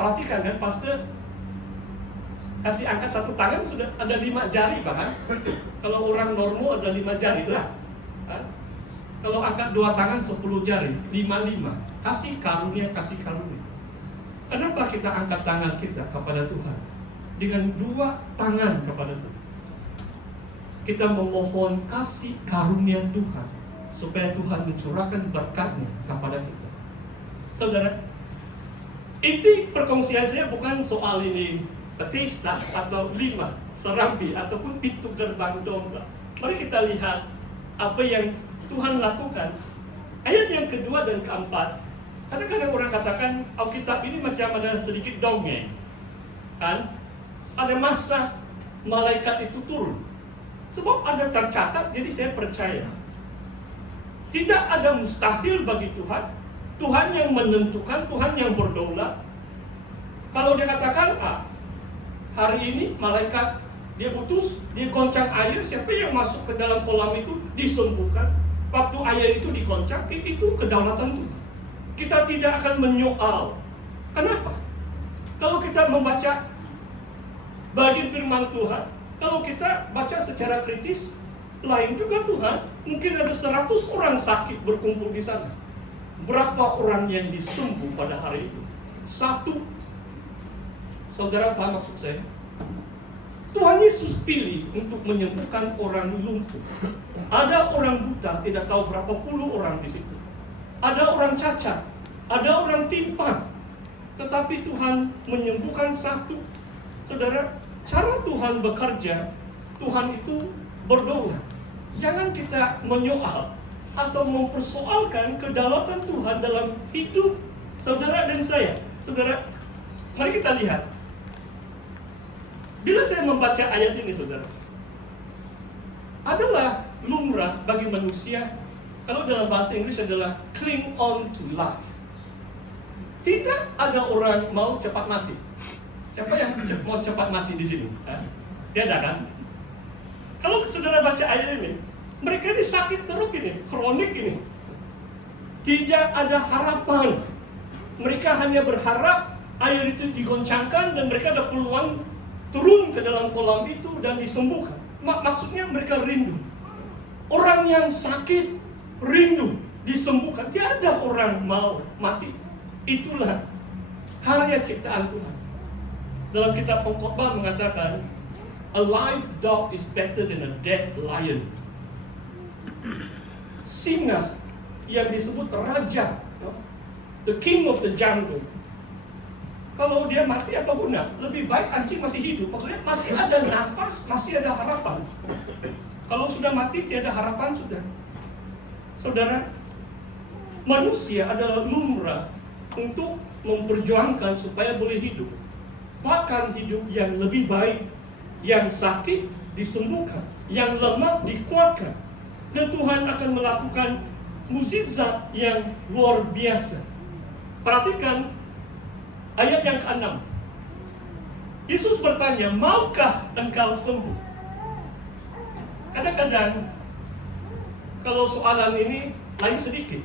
Perhatikan kan, pastor kasih angkat satu tangan sudah ada 5 jari bahkan. Kalau orang normal ada 5 jari lah. Kan? Kalau angkat 2 tangan 10 jari, 5. Kasih karunia. Kenapa kita angkat tangan kita kepada Tuhan? Dengan 2 tangan kepada Tuhan. Kita memohon kasih karunia Tuhan, supaya Tuhan mencurahkan berkat-Nya kepada kita. Saudara, inti perkongsian saya bukan soal ini Bethesda atau 5 serambi ataupun pintu gerbang domba. Mari kita lihat apa yang Tuhan lakukan. Ayat yang kedua dan keempat. Kadang-kadang orang katakan Alkitab ini macam ada sedikit dongeng, kan? Ada masa malaikat itu turun. Sebab ada tercatat, jadi saya percaya. Tidak ada mustahil bagi Tuhan. Tuhan yang menentukan, Tuhan yang berdaulat. Kalau dia katakan, hari ini malaikat dia utus, dia goncang air, siapa yang masuk ke dalam kolam itu disembuhkan. Waktu air itu digoncang, itu kedaulatan Tuhan. Kita tidak akan menyoal. Kenapa? Kalau kita membaca bagian firman Tuhan, kalau kita baca secara kritis, lain juga Tuhan. Mungkin ada 100 orang sakit berkumpul di sana. Berapa orang yang disembuh pada hari itu? 1. Saudara paham maksud saya? Tuhan Yesus pilih untuk menyembuhkan orang lumpuh. Ada orang buta, tidak tahu berapa puluh orang di situ. Ada orang cacat, ada orang timpang. Tetapi Tuhan menyembuhkan 1. Saudara, cara Tuhan bekerja, Tuhan itu berdaulat. Jangan kita menyoal atau mempersoalkan kedaulatan Tuhan dalam hidup saudara dan saya. Saudara, mari kita lihat. Bila saya membaca ayat ini, saudara, adalah lumrah bagi manusia, kalau dalam bahasa Inggris adalah cling on to life. Tidak ada orang mau cepat mati. Siapa yang mau cepat mati di sini? Tiada kan? Kalau saudara baca ayat ini, mereka ini sakit teruk ini, kronik ini. Tidak ada harapan. Mereka hanya berharap air itu digoncangkan dan mereka ada peluang turun ke dalam kolam itu dan disembuhkan. Maksudnya mereka rindu. Orang yang sakit rindu disembuhkan. Tiada orang mau mati. Itulah karya ciptaan Tuhan. Dalam kitab Pengkhotbah mengatakan, a live dog is better than a dead lion. Singa yang disebut raja, the king of the jungle, kalau dia mati apa guna? Lebih baik anjing masih hidup. Maksudnya masih ada nafas, masih ada harapan. Kalau sudah mati tiada harapan sudah. Saudara, manusia adalah lumrah untuk memperjuangkan supaya boleh hidup. Bahkan hidup yang lebih baik. Yang sakit disembuhkan, yang lemah dikuatkan. Dan Tuhan akan melakukan mukjizat yang luar biasa. Perhatikan ayat yang ke-6. Yesus bertanya, maukah engkau sembuh? Kadang-kadang kalau soalan ini lain sedikit.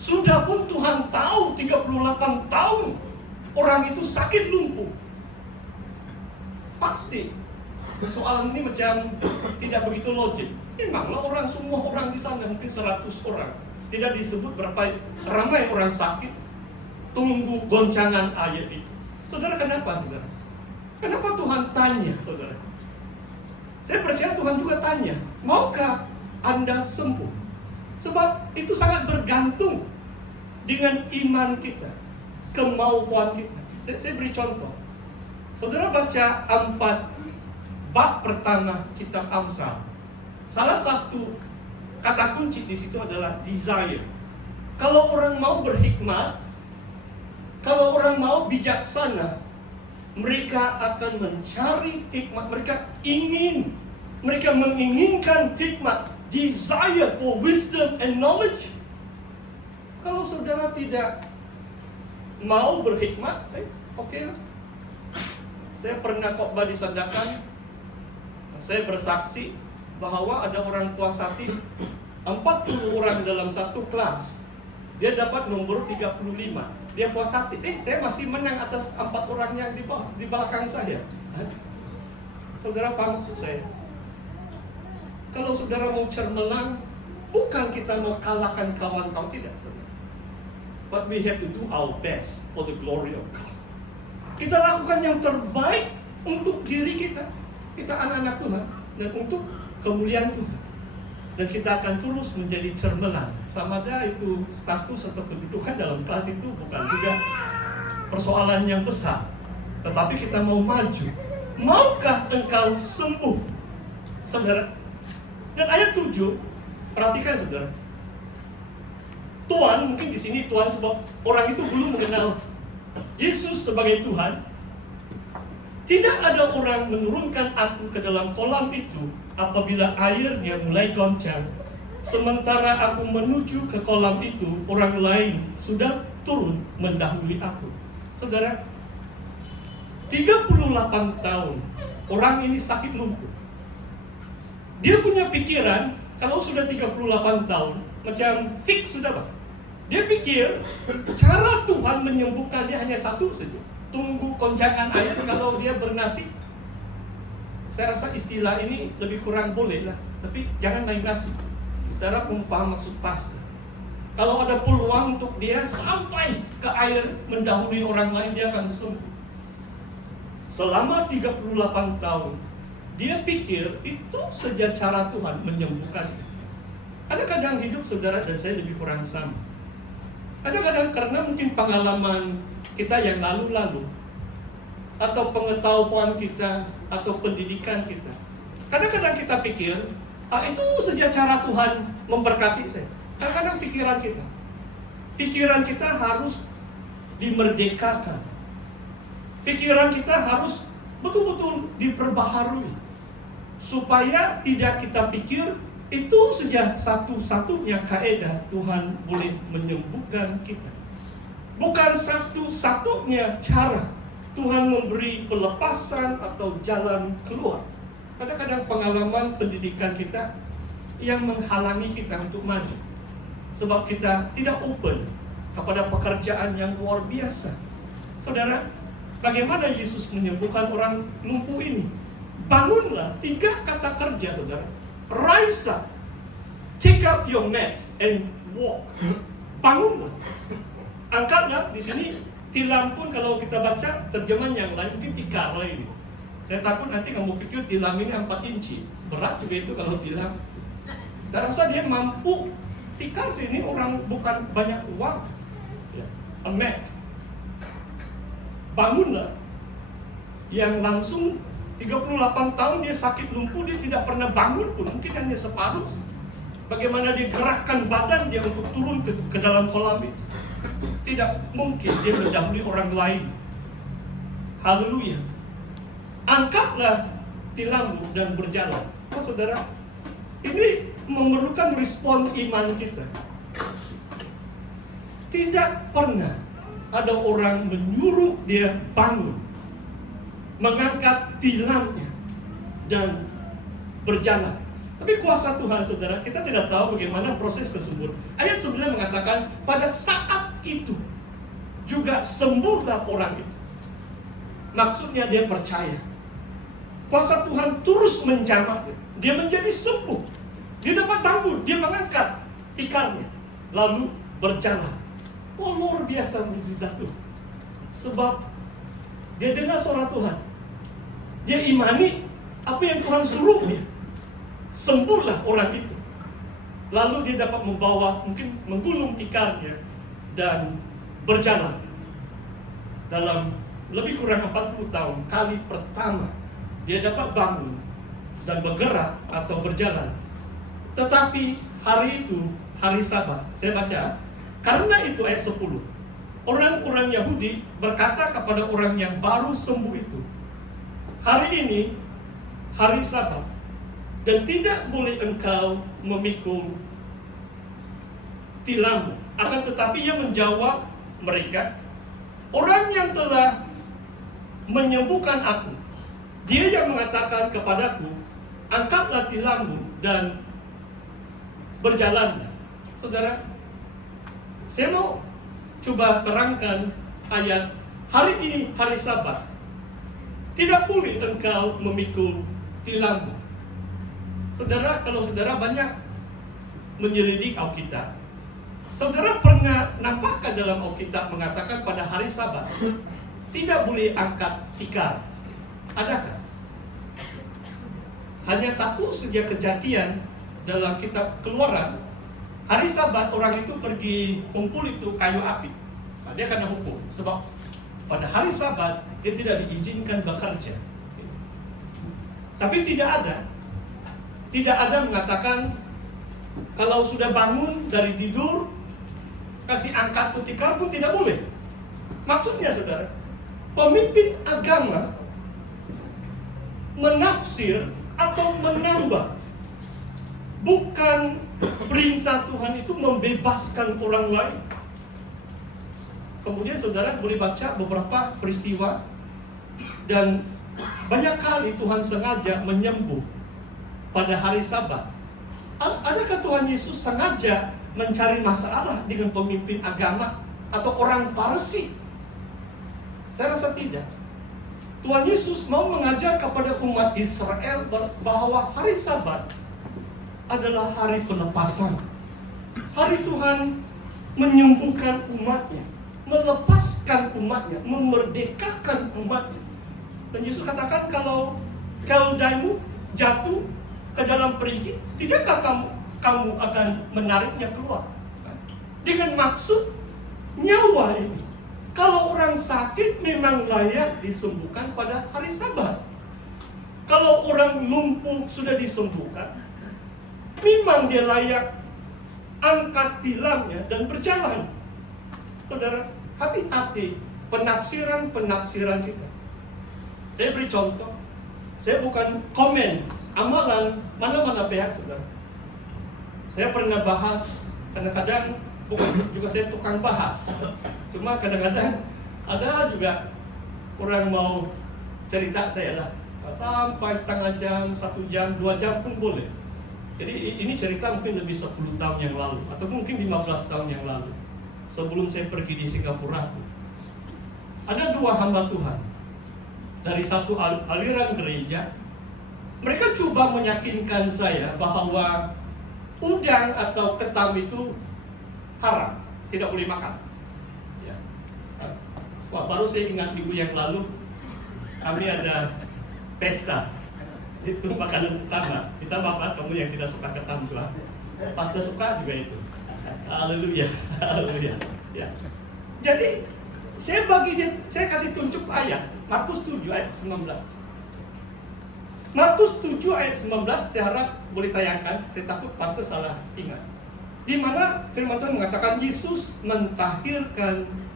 Sudah pun Tuhan tahu 38 tahun orang itu sakit lumpuh. Pasti soalan ini macam tidak begitu logik. Memanglah semua orang di sana mungkin 100 orang. Tidak disebut berapa ramai orang sakit. Tunggu goncangan ayat itu. Saudara, kenapa saudara? Kenapa Tuhan tanya saudara? Saya percaya Tuhan juga tanya, maukah Anda sembuh? Sebab itu sangat bergantung dengan iman kita, kemauan kita. Saya beri contoh. Saudara baca 4 bab pertama kitab Amsal. Salah satu kata kunci di situ adalah desire. Kalau orang mau berhikmat, kalau orang mau bijaksana, mereka akan mencari hikmat. Mereka menginginkan hikmat. Desire for wisdom and knowledge. Kalau saudara tidak mau berhikmat, oke lah. Saya pernah khotbah di Sandakan. Saya bersaksi bahwa ada orang puas hati 40 orang dalam satu kelas. Dia dapat nomor 35. Dia puas hati, saya masih menang atas 4 orang yang di belakang saya. Saudara paham maksud saya? Kalau saudara mau cermelang, bukan kita mau kalahkan kawan-kawan, tidak. But we have to do our best for the glory of God. Kita lakukan yang terbaik untuk diri kita. Kita anak-anak Tuhan. Dan untuk kemuliaan Tuhan. Dan kita akan terus menjadi cermelang. Sama ada itu status atau kedudukan dalam kelas itu bukan juga persoalan yang besar. Tetapi kita mau maju. Maukah engkau sembuh? Saudara. Dan ayat 7, perhatikan saudara. Tuhan, mungkin di sini Tuhan sebab orang itu belum mengenal Yesus sebagai Tuhan. Tidak ada orang menurunkan aku ke dalam kolam itu apabila airnya mulai goncang. Sementara aku menuju ke kolam itu, orang lain sudah turun mendahului aku. Saudara, 38 tahun orang ini sakit lumpuh. Dia punya pikiran, kalau sudah 38 tahun, macam fix sudah Pak. Dia pikir cara Tuhan menyembuhkan dia hanya satu saja. Tunggu goncangan air kalau dia bernasib. Saya rasa istilah ini lebih kurang boleh lah. Tapi jangan main nasib. Saya pun faham maksud pastor. Kalau ada peluang untuk dia sampai ke air mendahului orang lain, dia akan sembuh. Selama 38 tahun, dia pikir itu saja cara Tuhan menyembuhkan. Kadang-kadang hidup saudara dan saya lebih kurang sama. Kadang-kadang karena mungkin pengalaman kita yang lalu-lalu, atau pengetahuan kita, atau pendidikan kita, kadang-kadang kita pikir, itu saja cara Tuhan memberkati saya. Kadang-kadang pikiran kita harus dimerdekakan. Pikiran kita harus betul-betul diperbaharui, supaya tidak kita pikir itu saja satu-satunya kaidah Tuhan boleh menyembuhkan kita. Bukan satu-satunya cara Tuhan memberi pelepasan atau jalan keluar. Kadang-kadang pengalaman pendidikan kita yang menghalangi kita untuk maju. Sebab kita tidak open kepada pekerjaan yang luar biasa. Saudara, bagaimana Yesus menyembuhkan orang lumpuh ini? Bangunlah, 3 kata kerja saudara. Rise up, take up your mat and walk. Bangunlah, angkatlah. Di sini tilam pun kalau kita baca terjemahan yang lain mungkin tikar lah ini. Saya takut nanti kamu pikir tilam ini 4 inci. Berat juga itu kalau tilam. Saya rasa dia mampu. Tikar sini orang bukan banyak uang. A mat. Bangunlah. Yang langsung 38 tahun dia sakit lumpuh, dia tidak pernah bangun pun, mungkin hanya separuh. Bagaimana dia gerakkan badan dia untuk turun ke dalam kolam itu? Tidak mungkin dia mendahului orang lain. Haleluya. Angkatlah tilammu dan berjalan. Saudara, ini memerlukan respon iman kita. Tidak pernah ada orang menyuruh dia bangun, mengangkat tilamnya dan berjalan. Tapi kuasa Tuhan saudara, kita tidak tahu bagaimana proses kesembuhan. Ayat 9 mengatakan pada saat itu juga sembuhlah orang itu. Maksudnya dia percaya. Kuasa Tuhan terus menjamah dia. Dia menjadi sembuh. Dia dapat bangun, dia mengangkat tikarnya, lalu berjalan. Wah, luar biasa mukjizat Tuhan. Sebab dia dengar suara Tuhan. Dia imani apa yang Tuhan suruh dia. Sembuhlah orang itu. Lalu dia dapat membawa, mungkin menggulung tikarnya dan berjalan. Dalam lebih kurang 40 tahun, kali pertama dia dapat bangun dan bergerak atau berjalan. Tetapi hari itu, hari Sabat, saya baca, karena itu ayat 10, orang-orang Yahudi berkata kepada orang yang baru sembuh itu, hari ini hari Sabat dan tidak boleh engkau memikul tilammu. Akan tetapi ia menjawab mereka, orang yang telah menyembuhkan aku, dia yang mengatakan kepadaku, angkatlah tilammu dan berjalanlah. Saudara, saya mau coba terangkan ayat hari ini hari Sabat. Tidak boleh engkau memikul tilammu. Saudara, kalau saudara banyak menyelidik Alkitab, saudara pernah nampakkan dalam Alkitab mengatakan pada hari Sabat tidak boleh angkat tikar? Adakah? Hanya satu saja kejadian dalam kitab Keluaran. Hari Sabat orang itu pergi kumpul itu kayu api. Nah, dia kena hukum sebab pada hari Sabat dia tidak diizinkan bekerja. Tapi tidak ada mengatakan kalau sudah bangun dari tidur kasih angkat tikar pun tidak boleh. Maksudnya saudara, pemimpin agama menafsir atau menambah, bukan perintah Tuhan itu membebaskan orang lain. Kemudian saudara boleh baca beberapa peristiwa, dan banyak kali Tuhan sengaja menyembuh pada hari Sabat. Adakah Tuhan Yesus sengaja mencari masalah dengan pemimpin agama atau orang Farisi? Saya rasa tidak. Tuhan Yesus mau mengajar kepada umat Israel bahwa hari Sabat adalah hari pelepasan. Hari Tuhan menyembuhkan umatnya, melepaskan umatnya, memerdekakan umatnya. Dan Yesus katakan kalau keldaimu jatuh ke dalam perigi, tidakkah kamu akan menariknya keluar? Dengan maksud nyawa ini. Kalau orang sakit memang layak disembuhkan pada hari Sabat. Kalau orang lumpuh sudah disembuhkan, memang dia layak angkat tilamnya dan berjalan. Saudara, hati-hati penafsiran kita. Saya beri contoh. Saya bukan komen amalan mana-mana pihak, saudara. Saya pernah bahas, kadang-kadang bukan juga saya tukang bahas. Cuma kadang-kadang ada juga orang mau cerita saya lah, sampai setengah jam, 1 jam, 2 jam pun boleh. Jadi ini cerita mungkin lebih 10 tahun yang lalu, atau mungkin 15 tahun yang lalu, sebelum saya pergi di Singapura. Ada 2 hamba Tuhan dari satu aliran gereja. Mereka coba meyakinkan saya bahwa udang atau ketam itu haram, tidak boleh makan. Ya. Wah, baru saya ingat minggu yang lalu kami ada pesta. Itu makanan utama. Kita maaf kamu yang tidak suka ketam Tuhan. Pasti suka juga itu. Haleluya, haleluya. Ya. Jadi saya kasih tunjuk ayat Markus 7 ayat 19. Markus 7 ayat 19, saya harap boleh tayangkan. Saya takut pasti salah ingat. Di mana firman Tuhan mengatakan Yesus mentahirkan